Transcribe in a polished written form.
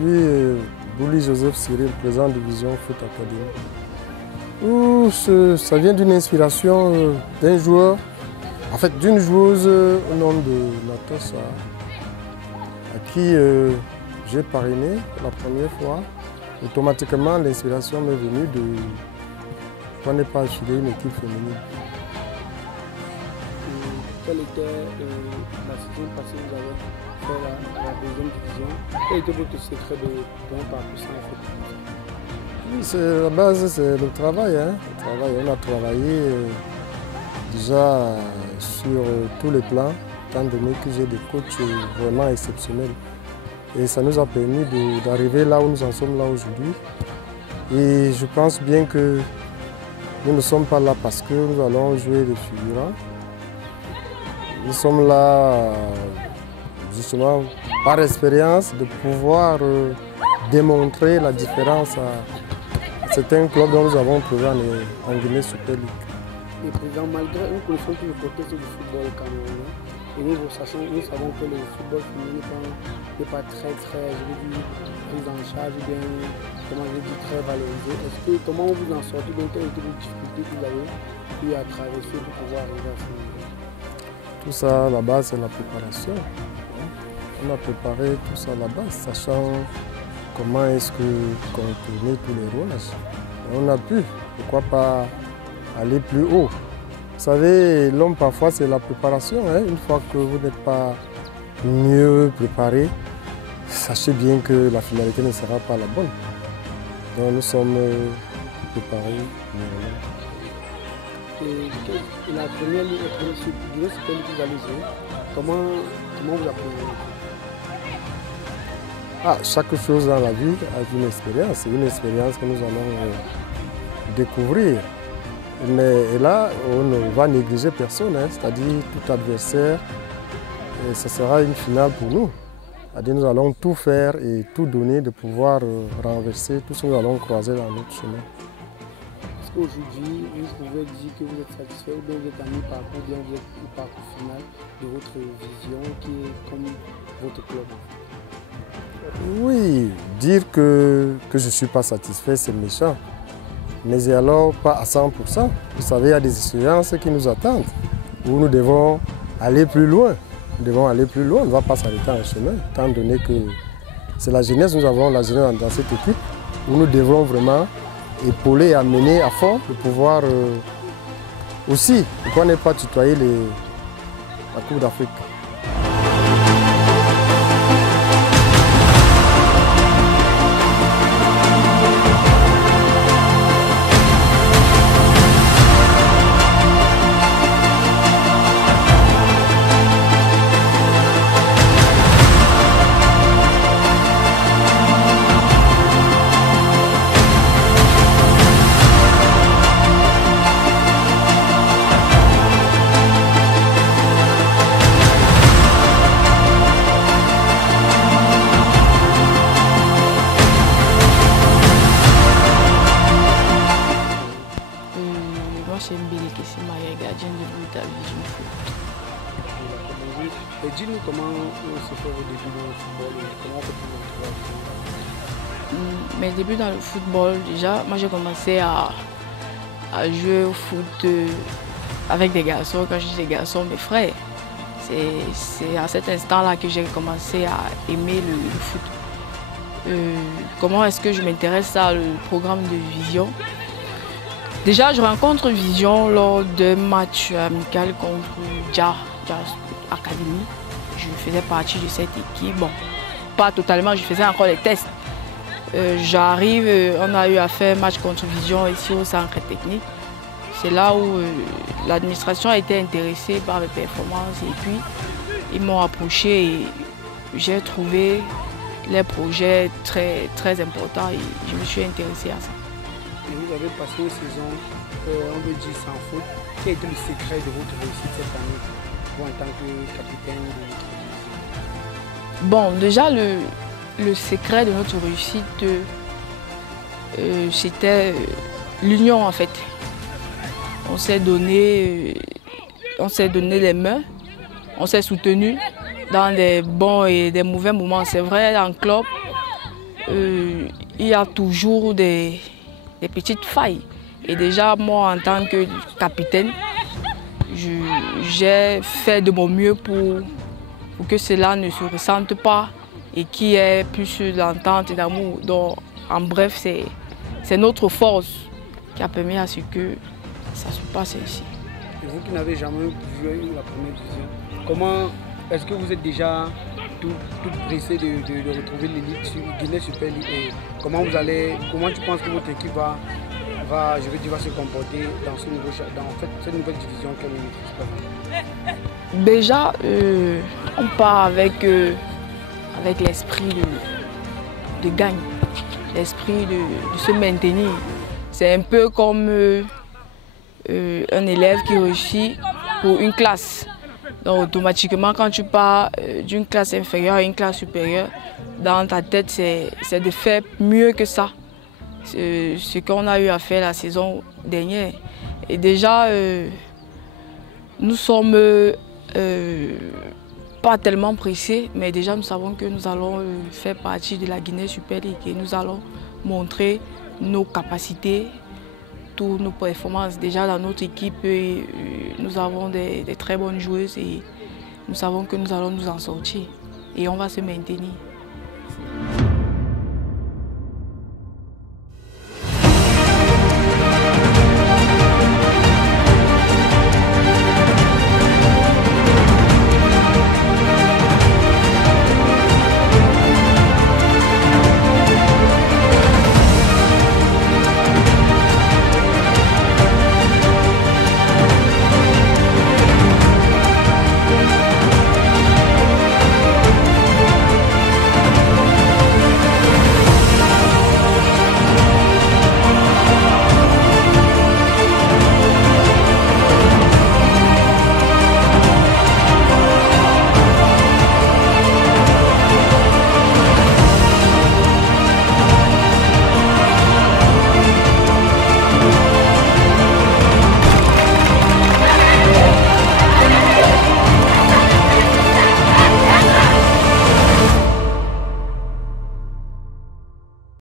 suis Bouli Joseph Cyril, président de Vision Foot Academy. Ça vient d'une inspiration d'un joueur, en fait d'une joueuse au nom de Natos, à qui j'ai parrainé la première fois. Automatiquement, l'inspiration m'est venue de pourquoi ne pas affiler une équipe féminine. Quelle était la saison passée, vous avez fait la deuxième division? Quel était votre secret de bon parcours sans foot? La base, c'est le travail, hein. On a travaillé déjà sur tous les plans, étant donné que j'ai des coachs vraiment exceptionnels. Et ça nous a permis d'arriver là où nous en sommes là aujourd'hui. Et je pense bien que nous ne sommes pas là parce que nous allons jouer des figurants. Nous sommes là justement par expérience de pouvoir démontrer la différence à certains clubs dont nous avons prouvé en Guinée Super League. Et président, malgré une connaissance du contexte du football camerounais, et nous savons que le football féminin n'est pas très, je veux dire, pris en charge, bien, comment je dis, très valorisé. Comment vous en sortez? Donc, quelles étaient les difficultés que vous avez eu à traverser pour pouvoir arriver à ce niveau? Tout ça, la base, c'est la préparation. On a préparé tout ça là-bas, sachant comment est-ce qu'on tournait tous les rouages. On a pu, pourquoi pas aller plus haut. Vous savez, l'homme parfois c'est la préparation. Hein. Une fois que vous n'êtes pas mieux préparé, sachez bien que la finalité ne sera pas la bonne. Donc nous sommes préparés. Et la première ligne, c'est que vous allez jouer. Comment vous apprenez? Chaque chose dans la vie a une expérience. C'est une expérience que nous allons découvrir. Mais là, on ne va négliger personne, hein, c'est-à-dire tout adversaire, et ce sera une finale pour nous. C'est-à-dire nous allons tout faire et tout donner de pouvoir renverser tout ce que nous allons croiser dans notre chemin. Est-ce qu'aujourd'hui, vous pouvez dire que vous êtes satisfait ou bien vous êtes à mi-parcours, bien vous êtes au parcours final de votre vision qui est comme votre club? Oui, dire que je ne suis pas satisfait, c'est méchant. Mais alors pas à 100%. Vous savez, il y a des échéances qui nous attendent, où nous devons aller plus loin. Nous devons aller plus loin, on ne va pas s'arrêter en chemin, étant donné que c'est la jeunesse, nous avons la jeunesse dans cette équipe, où nous devons vraiment épauler et amener à fond pour pouvoir aussi, pourquoi ne pas tutoyer la Coupe d'Afrique. Dis-nous comment se fait vos débuts dans le football et comment vous trouvez. Mes débuts dans le football, déjà, moi j'ai commencé à jouer au foot avec des garçons. Quand je dis des garçons, mes frères. C'est à cet instant-là que j'ai commencé à aimer le foot. Comment est-ce que je m'intéresse à le programme de Vision? Déjà, je rencontre Vision lors d'un match amical contre Jazz Academy. Je faisais partie de cette équipe. Bon, pas totalement, je faisais encore les tests. J'arrive, on a eu à faire un match contre Vision ici au centre technique. C'est là où l'administration a été intéressée par mes performances et puis ils m'ont approché et j'ai trouvé les projets très, très importants et je me suis intéressée à ça. Et vous avez passé une saison, on veut dire sans faute. Quel était le secret de votre réussite cette année, vous en tant que capitaine de votre division? Bon, déjà le secret de notre réussite, c'était l'union en fait. On s'est donné les mains, on s'est soutenu dans des bons et des mauvais moments. C'est vrai, en club, il y a toujours des petites failles. Et déjà, moi, en tant que capitaine, j'ai fait de mon mieux pour que cela ne se ressente pas et qu'il y ait plus d'entente et d'amour. Donc, en bref, c'est notre force qui a permis à ce que ça se passe ici. Et vous qui n'avez jamais joué la première division, comment est-ce que vous êtes déjà tout pressé de retrouver l'élite sur Guinée Super League et comment tu penses que votre équipe va se comporter dans cette nouvelle division que nous maîtrisons? Déjà, on part avec l'esprit de gagne, l'esprit de se maintenir. C'est un peu comme un élève qui réussit pour une classe. Donc automatiquement, quand tu pars d'une classe inférieure à une classe supérieure, dans ta tête, c'est de faire mieux que ça. Ce qu'on a eu à faire la saison dernière. Et déjà, nous sommes pas tellement pressés, mais déjà nous savons que nous allons faire partie de la Guinée Super League et nous allons montrer nos capacités, toutes nos performances. Déjà dans notre équipe, nous avons des très bonnes joueuses et nous savons que nous allons nous en sortir et on va se maintenir.